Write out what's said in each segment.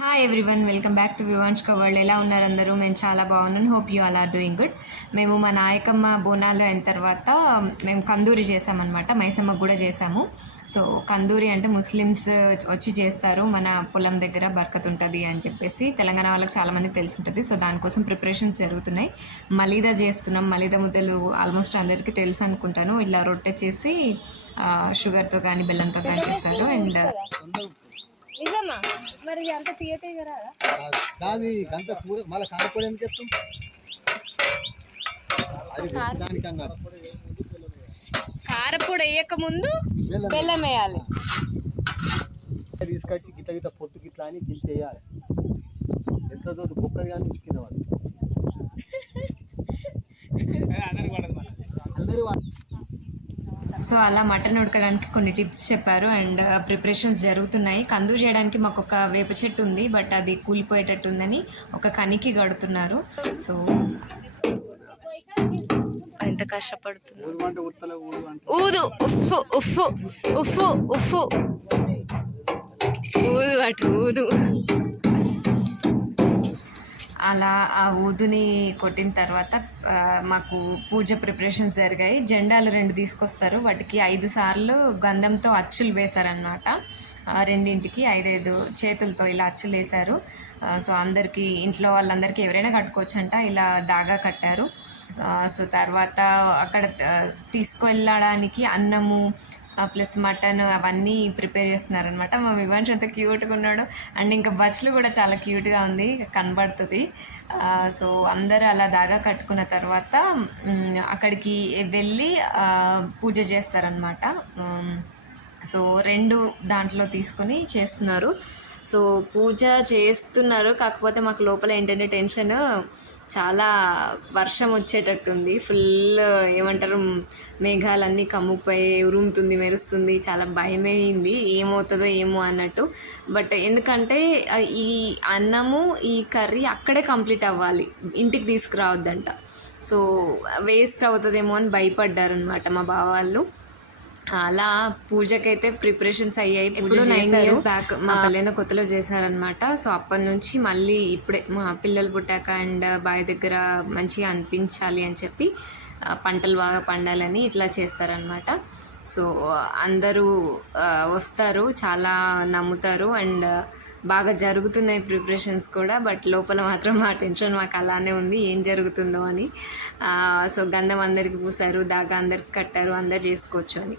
Hi everyone welcome back to Vivan's world ఎలా ఉన్నారు అందరూ? మేము చాలా బాగున్నాను hope you all are doing good మేము మా నాయకమ్మ బోనాలు అయిన తర్వాత మేము కందూరి చేసామన్నమాట. మైసమ్మ కూడా చేసాము. సో కందూరి అంటే ముస్లిమ్స్ వచ్చి చేస్తారు. మన పొలం దగ్గర బర్కత్ ఉంటుంది అని చెప్పేసి తెలంగాణ వాళ్ళకి చాలామంది తెలిసి ఉంటుంది. సో దానికోసం ప్రిపరేషన్స్ జరుగుతున్నాయి. మలీదా చేస్తున్నాం. మలీదా ముద్దలు ఆల్మోస్ట్ అందరికీ తెలుసు అనుకుంటాను. ఇలా రొట్టె చేసి షుగర్తో కానీ బెల్లంతో కానీ చేస్తారు. అండ్ మరి అంత తీయటే కదా. కాదు గంట కూర మళ్ళీ కారపొడి ఎందుకు అది కారపొడి వేయక ముందు బెల్లం వేయాలి. తీసుకొచ్చి గిట్ల గిట్ల పొట్టు గిట్ల అని గింత వేయాలి. ఎంత తోటి కుక్కది కానీ వాళ్ళు అందరూ వా- సో అలా మటన్ ఉడకడానికి కొన్ని టిప్స్ చెప్పారు అండ్ ప్రిపరేషన్స్ జరుగుతున్నాయి. కందు చేయడానికి మాకు ఒక వేప చెట్టు ఉంది బట్ అది కూలిపోయేటట్టు ఉందని ఒక కనికి గడుతున్నారు సో ఎంత కష్టపడుతుంది ఊదు ఉఫ్ఫు ఉఫ్ఫు ఉఫ్ఫు ఉఫ్ఫు ఊదు అటు ఊదు. అలా ఆ ఊదుని కొట్టిన తర్వాత మాకు పూజ ప్రిపరేషన్స్ జరిగాయి. జెండాలు రెండు తీసుకొస్తారు. వాటికి ఐదు సార్లు గంధంతో అచ్చులు వేశారనమాట రెండింటికి ఐదైదు చేతులతో ఇలా అచ్చులు వేశారు. సో అందరికీ ఇంట్లో వాళ్ళందరికీ ఎవరైనా కట్టుకోవచ్చంట ఇలా దాగా కట్టారు. సో తర్వాత అక్కడ తీసుకువెళ్ళడానికి అన్నము ప్లస్ మటన్ అవన్నీ ప్రిపేర్ చేస్తున్నారనమాట మా వివాన్స్ అంత క్యూట్గా ఉన్నాడు అండ్ ఇంకా బచ్చులు కూడా చాలా క్యూట్గా ఉంది కనబడుతుంది. సో అందరూ అలా దాగా కట్టుకున్న తర్వాత అక్కడికి వెళ్ళి పూజ చేస్తారనమాట సో రెండు దాంట్లో తీసుకొని చేస్తున్నారు. సో పూజ చేస్తున్నారు. కాకపోతే మాకు లోపల ఏంటంటే టెన్షన్ చాలా వర్షం వచ్చేటట్టుంది. ఫుల్ ఏమంటారు మేఘాలన్నీ కమ్ముపోయి ఉరుముతుంది మెరుస్తుంది. చాలా భయమైంది. ఏమవుతుందో ఏమో అన్నట్టు. బట్ ఎందుకంటే ఈ అన్నము ఈ కర్రీ అక్కడే కంప్లీట్ అవ్వాలి. ఇంటికి తీసుకురావద్దంట. సో వేస్ట్ అవుతుందేమో అని భయపడ్డారు అనమాట మా బావ వాళ్ళు. అలా పూజకైతే ప్రిపరేషన్స్ అయ్యాయి. పూజ నైన్ ఇయర్స్ బ్యాక్ మా పెళ్ళైన కొత్తలో చేశారనమాట సో అప్పటి నుంచి మళ్ళీ ఇప్పుడే మా పిల్లలు పుట్టాక అండ్ బావి దగ్గర మంచిగా అనిపించాలి అని చెప్పి పంటలు బాగా పండాలని ఇట్లా చేస్తారనమాట సో అందరూ వస్తారు చాలా నమ్ముతారు అండ్ బాగా జరుగుతున్నాయి ప్రిపరేషన్స్ కూడా బట్ లోపల మాత్రం మా టెన్షన్ మాకు అలానే ఉంది ఏం జరుగుతుందో అని. సో గంధం అందరికి పూసారు దాగా అందరికి కట్టారు అందరు చేసుకోవచ్చు అని.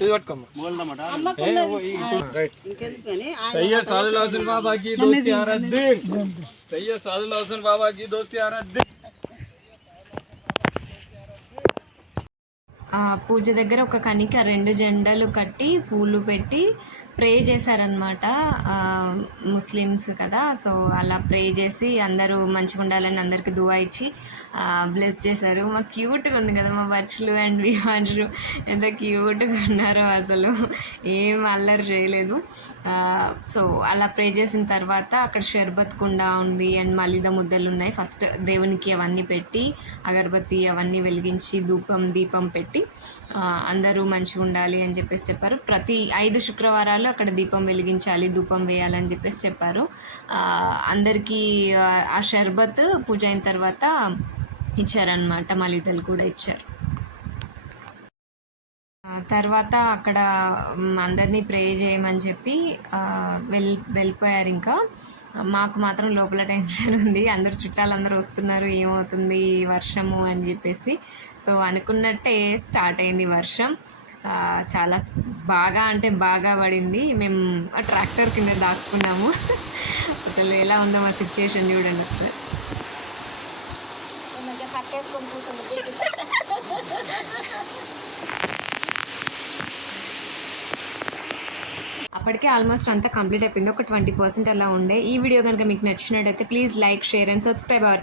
ఇది పట్టుకోమ్మా. సయ్యద్ సాదుల్ హసన్ బాబాకి దోస్తి ఆరాధ్యం. సయ్యద్ సాదుల్ హసన్ బాబాకి దోస్తి ఆరాధ్యం. పూజ దగ్గర ఒక కనిక రెండు జెండాలు కట్టి పూలు పెట్టి ప్రే చేశారనమాట ముస్లిమ్స్ కదా. సో అలా ప్రే చేసి అందరూ మంచిగా ఉండాలని అందరికీ దువా ఇచ్చి బ్లెస్ చేశారు. మా క్యూట్గా ఉంది కదా మా బచ్చులు అండ్ విహాన్షు ఎంత క్యూట్గా ఉన్నారో అసలు. ఏం అల్లరి చేయలేదు. సో అలా ప్రే చేసిన తర్వాత అక్కడ షర్బత్ కుండ ఉంది అండ్ మలిద ముద్దలు ఉన్నాయి. ఫస్ట్ దేవునికి అవన్నీ పెట్టి అగరబత్తి అవన్నీ వెలిగించి ధూపం దీపం పెట్టి కాబట్టి అందరూ మంచిగా ఉండాలి అని చెప్పేసి చెప్పారు. ప్రతి ఐదు శుక్రవారాలు అక్కడ దీపం వెలిగించాలి ధూపం వేయాలని చెప్పేసి చెప్పారు. అందరికీ ఆ, షర్బత్ పూజ అయిన తర్వాత ఇచ్చారనమాట మలిదలు కూడా ఇచ్చారు. తర్వాత అక్కడ అందరినీ ప్రే చేయమని చెప్పి ఆ, వెల్ వెళ్ళిపోయారు ఇంకా. మాకు మాత్రం లోపల టెన్షన్ ఉంది. అందరు చుట్టాలందరూ వస్తున్నారు. ఏమవుతుంది వర్షము అని చెప్పేసి. సో అనుకున్నట్టే స్టార్ట్ అయింది వర్షం. చాలా బాగా అంటే బాగా పడింది. మేము ఆ ట్రాక్టర్ కింద దాక్కున్నాము. అసలు ఎలా ఉందో మా సిచ్యుయేషన్ చూడండి ఒకసారి. అప్పటికే ఆల్మోస్ట్ అంతా కంప్లీట్ అయిపోయింది. ఒక ట్వంటీ పర్సెంట్ అలా ఉండే. ఈ వీడియో కనుక మీకు నచ్చినట్టయితే please like share and subscribe our